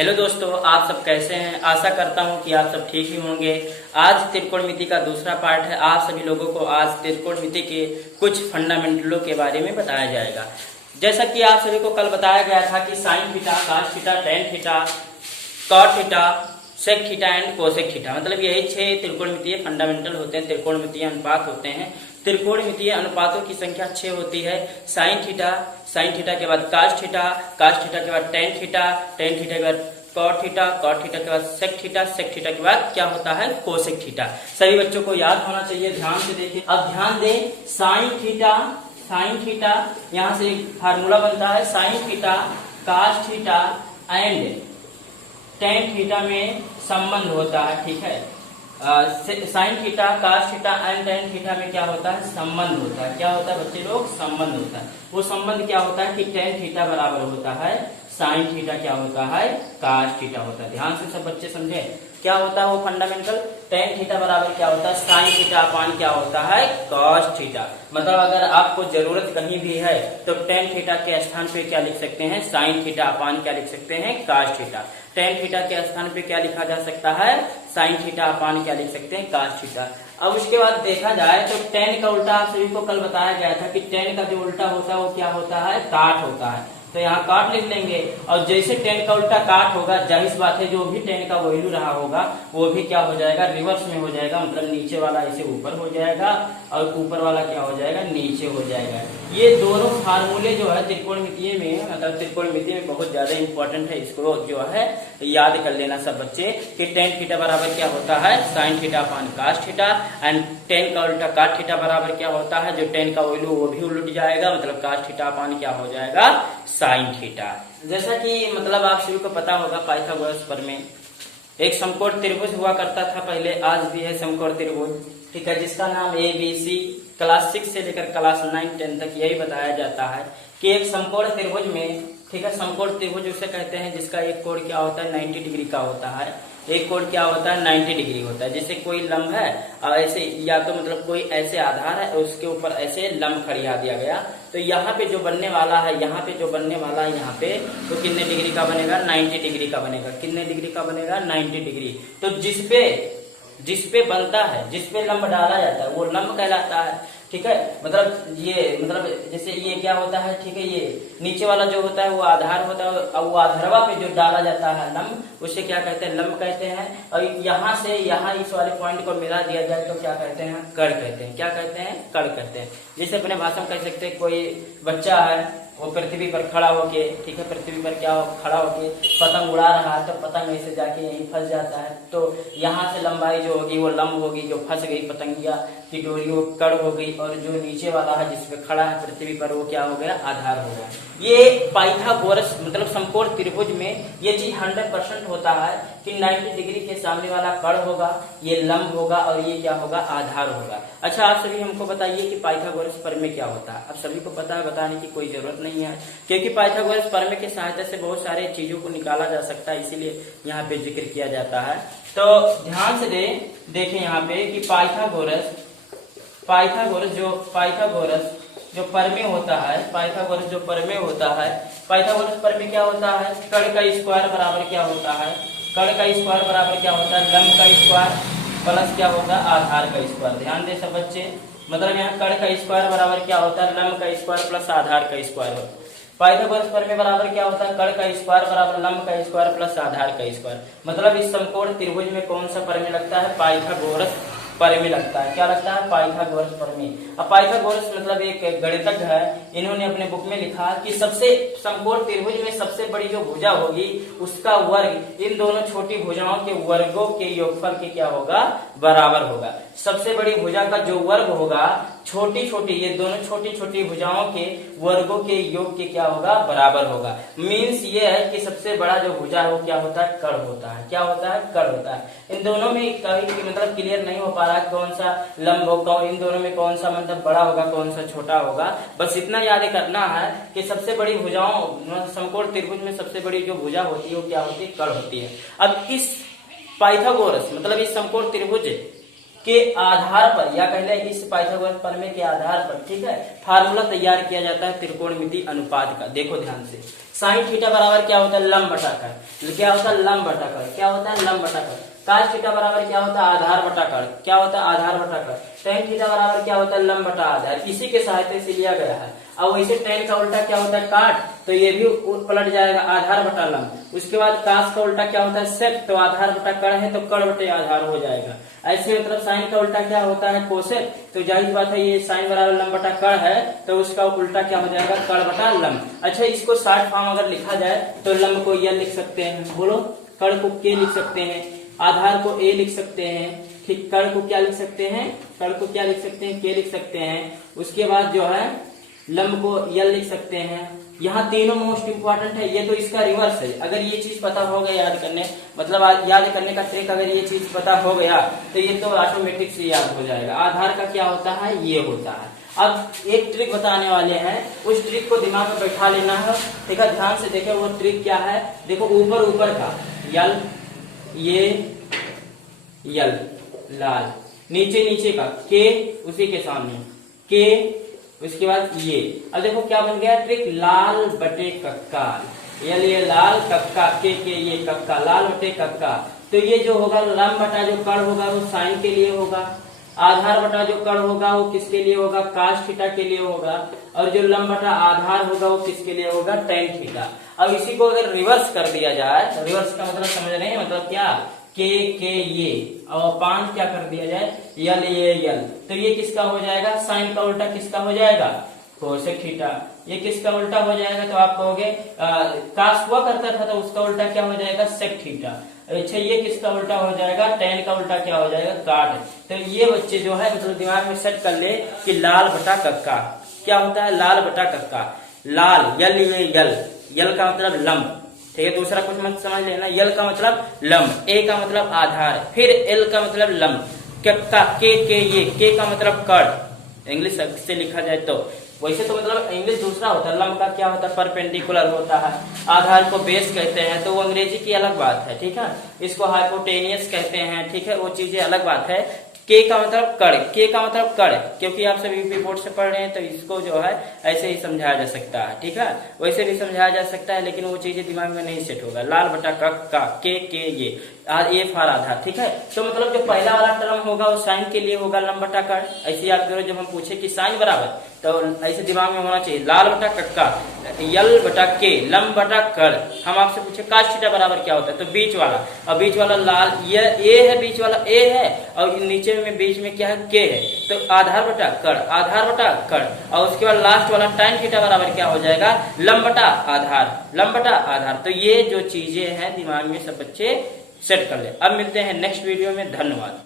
Hello दोस्तों, आप सब कैसे हैं। आशा करता हूं कि आप सब ठीक ही होंगे। आज त्रिकोणमिति का दूसरा पार्ट है। आप सभी लोगों को आज त्रिकोणमिति के कुछ फंडामेंटलों के बारे में बताया जाएगा। जैसा कि आप सभी को कल बताया गया था कि sine theta, cos theta, tan theta, cot theta, sec theta and cosec theta, मतलब यही 6 त्रिकोणमितीय फंडामेंटल होते हैं, त्रिकोणमितीय अनुपात होते हैं। त्रिकोणमितीय अनुपातों की संख्या 6 होती है। साइन थीटा के बाद कॉस थीटा के बाद टेन थीटा के बाद कॉट थीटा के बाद सेक थीटा के बाद क्या होता है, कोसेक थीटा। सभी बच्चों को याद होना चाहिए। ध्यान से देखिए, अब ध्यान दें। साइन थीटा यहाँ से एक फार्मूला बनता है। Sign theta, cos theta and tan theta में संबंध होता है, ठीक है। Sign theta, cos theta and tan theta में क्या होता है, संबंध होता है। क्या होता है बच्चे लोग, संबंध होता है। वो संबंध क्या होता है कि टेन थीटा बराबर होता है साइन थीटा, क्या होता है, कॉस थीटा होता है। ध्यान से सब बच्चे समझे क्या होता है वो फंडामेंटल। टेन थीटा बराबर क्या होता है, साइन थीटा अपान क्या होता है, कॉस थीटा। मतलब अगर आपको जरूरत कहीं भी है तो टेन थीटा के स्थान पे क्या लिख सकते हैं, साइन थीटा अपान क्या लिख सकते हैं, कॉस थीटा। टेन थीटा के स्थान पे क्या लिखा जा सकता है, साइन थीटा अपान क्या लिख सकते हैं, कॉस थीटा। अब उसके बाद देखा जाए तो टेन का उल्टा आप सभी को कल बताया गया था कि टेन का जो उल्टा होता है वो क्या होता है, काट होता है। तो यहाँ काट लिख लेंगे। और जैसे टेन का उल्टा काट होगा, जाहिर बात है जो भी टेन का वैल्यू रहा होगा वो भी क्या हो जाएगा, रिवर्स में हो जाएगा। मतलब नीचे वाला ऐसे ऊपर हो जाएगा और ऊपर वाला क्या हो जाएगा, नीचे हो जाएगा। ये दोनों फार्मूले जो है त्रिकोणमितीय में, मतलब त्रिकोणमितीय में बहुत ज्यादा इंपॉर्टेंट है। इसको जो है याद कर लेना सब बच्चे कि टेन थीटा बराबर क्या होता है, sine theta upon cos theta and ten का उल्टा काट थीटा बराबर क्या होता है, जो टेन का वैल्यू वो भी उलट जाएगा। मतलब कॉस थीटा अपान क्या हो जाएगा, साइन थीटा। जैसा कि मतलब आप सभी को पता होगा पाइथागोरस प्रमेय, एक समकोण त्रिभुज हुआ करता था पहले, आज भी है समकोण त्रिभुज, ठीक है, जिसका नाम ABC। क्लास 6 से लेकर क्लास 9, 10 तक यही बताया जाता है कि एक समकोण त्रिभुज में, ठीक है, समकोण त्रिभुज उसे कहते हैं जिसका एक कोण क्या होता है, 90 डिग्री का होता है। एक कोण क्या होता है, 90 डिग्री होता है। जैसे कोई लंब है और ऐसे, या तो मतलब कोई ऐसे आधार है और उसके ऊपर ऐसे लंब खड़िया दिया गया, तो यहाँ पे जो बनने वाला है, यहाँ पे जो बनने वाला है, यहाँ पे तो कितने डिग्री का बनेगा, 90 डिग्री का बनेगा। कितने डिग्री का बनेगा, 90 डिग्री। तो जिसपे बनता है, जिसपे लंब डाला जाता है वो लंब कहलाता है, ठीक है। मतलब जैसे ये क्या होता है, ठीक है, ये नीचे वाला जो होता है वो आधार होता है और वो आधारवा पे जो डाला जाता है लंब, उसे क्या कहते हैं, लंब कहते हैं। और यहाँ से यहाँ इस वाले पॉइंट को मिला दिया जाए तो क्या कहते हैं, कड़ कहते हैं। क्या कहते हैं, कड़ कहते हैं। जैसे अपने भाषा में कह सकते हैं, कोई बच्चा है वो पृथ्वी पर खड़ा होके, ठीक है, पृथ्वी पर क्या खड़ा होके पतंग उड़ा रहा है, तो पतंग ऐसे जाके यहीं फंस जाता है। तो यहाँ से लंबाई जो होगी वो लंब होगी, जो फंस गई पतंगिया की डोरी वो कड़ हो गई, और जो नीचे वाला है जिसपे खड़ा है पृथ्वी पर वो क्या हो गया, आधार हो गया। ये पाइथागोरस मतलब समकोण त्रिभुज में ये चीज 100% होता है कि 90 डिग्री के सामने वाला कड़ होगा, ये लंब होगा और ये क्या होगा, आधार होगा। अच्छा, आप सभी हमको बताइए कि पाइथागोरस प्रमेय क्या होता है। अब सभी को पता है, बताने की कोई जरूरत नहीं है, क्योंकि पाइथागोरस प्रमेय की सहायता से बहुत सारे चीजों को निकाला जा सकता है, इसीलिए यहाँ पे जिक्र किया जाता है। तो ध्यान से देखें यहाँ पे कि पाइथागोरस जो प्रमेय होता है, पाइथागोरस जो प्रमेय होता है, पाइथागोरस प्रमेय क्या होता है, कड़ का स्क्वायर बराबर क्या होता है, कड़ का स्क्वायर बराबर क्या होता है, लंब का स्क्वायर प्लस क्या होता है, आधार का स्क्वायर। ध्यान दे सब बच्चे, मतलब यहाँ कड़ का स्क्वायर बराबर क्या होता है, लंब का स्क्वायर प्लस आधार का स्क्वायर होता है। पाइथागोरस प्रमेय बराबर क्या होता है, कड़ का स्क्वायर बराबर लंब का स्क्वायर प्लस आधार का स्क्वायर। मतलब इस समकोण त्रिभुज में कौन सा प्रमेय लगता है, पाइथागोरस प्रमेय लगता है। क्या लगता है, पाइथागोरस प्रमेय। अब पाइथागोरस मतलब एक गणितज्ञ है, इन्होंने अपने बुक में लिखा कि सबसे समकोण त्रिभुज में सबसे बड़ी जो भुजा होगी उसका वर्ग इन दोनों छोटी भुजाओं के वर्गों के योगफल के क्या होगा, बराबर होगा। सबसे बड़ी भुजा का जो वर्ग होगा, छोटी छोटी, ये दोनों छोटी छोटी भुजाओं के वर्गों के योग के क्या होगा, बराबर होगा। मीन्स ये है कि सबसे बड़ा जो भुजा है वो क्या होता है, कड़ होता है। क्या होता है, कड़ होता है। इन दोनों में कहीं मतलब क्लियर नहीं हो पा रहा कौन सा लंब होगा, इन दोनों में कौन सा मतलब बड़ा होगा, कौन सा छोटा होगा। बस इतना याद करना है कि सबसे बड़ी भुजाओं, समकोण त्रिभुज में सबसे बड़ी जो भुजा होती है वो क्या होती है, कड़ होती है। अब इस पाइथागोरस मतलब इस समकोण त्रिभुज के आधार पर या कह लें इस पाइथागोरस प्रमेय के आधार पर, ठीक है, फार्मूला तैयार किया जाता है त्रिकोणमिति अनुपात का। देखो ध्यान से, साइन थीटा बराबर क्या होता है, लंब बटा कर। क्या होता है, लंब बटा कर। क्या होता है, लंब बटा कर। काश थीटा बराबर क्या होता है, आधार बटा कर। क्या होता है, आधार बटा कर। टेन थीटा बराबर क्या होता है, लंब बटा आधार। इसी के सहायता से लिया गया है। अब वैसे टेन का उल्टा क्या होता है, काट, तो ये भी पलट जाएगा, आधार बटा लंब। उसके बाद काश का उल्टा क्या होता है, सेक, तो आधार बटा कड़ है तो कड़ बटे आधार हो जाएगा। ऐसे मतलब साइन का उल्टा क्या होता है, कोसेक, तो जाहिर बात है ये साइन बराबर लंब बटा कड़ है तो उसका उल्टा क्या हो जाएगा, कड़ बटा लंब। अच्छा, इसको शॉर्ट फॉर्म अगर लिखा जाए तो लंब को यह लिख सकते हैं, बोलो, कड़ को के लिख सकते हैं, आधार को ए लिख सकते हैं, ठीक, कड़ को क्या लिख सकते हैं, कड़ को क्या लिख सकते हैं, के लिख सकते हैं। उसके बाद जो है लंब को यल लिख सकते हैं। यहाँ तीनों मोस्ट इंपॉर्टेंट है, ये तो इसका रिवर्स है। अगर ये चीज पता हो गया याद करने, मतलब याद करने का ट्रिक, अगर ये चीज पता हो गया तो ये तो ऑटोमेटिक से याद हो जाएगा। आधार का क्या होता है, ये होता है। अब एक ट्रिक बताने वाले हैं, उस ट्रिक को दिमाग में बैठा लेना है। ठीक है, ध्यान से देखे वो ट्रिक क्या है। देखो, ऊपर ऊपर का यल, ये यल लाल, नीचे नीचे का के, उसी के सामने के, उसके बाद ये। अब देखो क्या बन गया ट्रिक, लाल बटे कक्का, ये लाल, कक्का के ये कक्का, लाल बटे कक्का। तो ये जो होगा लंब बटा जो कड़ होगा वो साइन के लिए होगा, आधार बटा जो कड़ होगा वो किसके लिए होगा, काश थीटा के लिए होगा, और जो लंब बटा आधार होगा वो किसके लिए होगा, टेन थीटा। अब इसी को अगर रिवर्स कर दिया जाए, रिवर्स का मतलब समझ रहे हैं, मतलब क्या, के ये, और पांच क्या कर दिया जाए, यल ये यल, तो ये किसका हो जाएगा, साइन का उल्टा किसका हो जाएगा, कोसेक थीटा। ये किसका उल्टा हो जाएगा, तो आप कहोगे काश हुआ करता था तो उसका उल्टा क्या हो जाएगा, सेक थीटा। अच्छा, ये किसका उल्टा हो जाएगा, टेन का उल्टा क्या हो जाएगा, काट। तो ये बच्चे जो है मतलब दिमाग में सेट कर ले कि लाल बटा कक्का क्या होता है, लाल बटा कक्का, लाल यल ये यल, यल का मतलब लंब, ठीक है, दूसरा कुछ मत समझ लेना। यल का मतलब लंब, ए का मतलब आधार, फिर एल का मतलब लंब, कक्का के ये, के का मतलब कड़, इंग्लिश से लिखा जाए तो। वैसे तो मतलब इंग्लिश दूसरा होता है, लंब का क्या होता है, परपेंडिकुलर होता है, आधार को बेस कहते हैं, तो वो अंग्रेजी की अलग बात है, ठीक है, इसको हाइपोटेनियस कहते हैं, ठीक है, वो चीजें अलग बात है। के का मतलब कड़, के का मतलब कड़, क्योंकि आप सभी यूपी बोर्ड से पढ़ रहे हैं तो इसको जो है ऐसे ही समझाया जा सकता है, ठीक है, वैसे भी समझाया जा सकता है, लेकिन वो चीजें दिमाग में नहीं सेट होगा। लाल बटा कक्का के ये फार आधार, ठीक है। तो मतलब जो पहला वाला टर्म होगा वो साइन के लिए होगा, लंब बटा कड़। ऐसे याद करो, जब हम पूछे कि साइन बराबर, तो ऐसे दिमाग में होना चाहिए, लाल बटा कक्का, यल बटा के, लंब बटा कड़। हम आपसे पूछे काश थीटा बराबर क्या होता है, तो बीच वाला, और बीच वाला लाल, ये ए है, बीच वाला ए है, और नीचे में बीच में क्या है, के है, तो आधार बटा कड़, आधार बटा कड़, और उसके बाद लास्ट वाला tan थीटा बराबर क्या हो जाएगा, लंब बटा आधार, लंब बटा आधार। तो ये जो चीजें हैं दिमाग में सब बच्चे सेट कर ले। अब मिलते हैं नेक्स्ट वीडियो में, धन्यवाद।